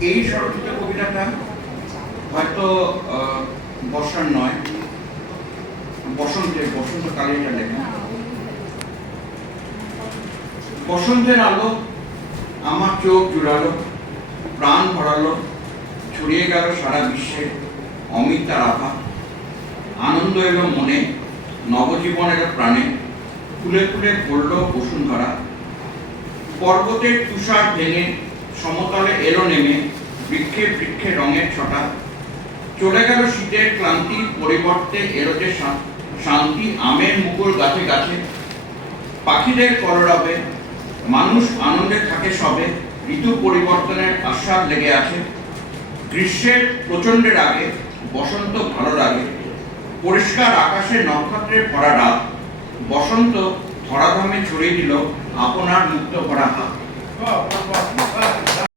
এই স্বরচিত কবিতাটা হয়তো বর্ষার নয়। বসন্তের বসন্তকালে এটা লেখা। বসন্তের আলো আমার চোখ জুড়ালো, প্রাণ ভরালো, ছড়িয়ে গেল সারা বিশ্বে অমিতার আভা। আনন্দ এলো মনে, নবজীবন নবজীবনের প্রাণে। ফুলে ফুলে পড়ল বসুন্ধরা। পর্বতের তুষার ভেঙে সমতলে এলো নেমে বৃক্ষে বৃক্ষে রঙের ছটা। চলে গেল শীতের ক্লান্তি, পরিবর্তে এলো যে শান্তি, আমের মুকুল গাছে গাছে। পাখিদের কলরবে, মানুষ আনন্দে থাকে সবে, ঋতু পরিবর্তনের আশ্বাদ লেগে আছে। গ্রীষ্মের প্রচণ্ডের আগে, বসন্ত ভালো লাগে। পরিষ্কার আকাশে নক্ষত্রে ভরা রাত। বসন্ত ধরাধামে ছড়িয়ে দিল, আপনার মুক্ত ভরা হাত।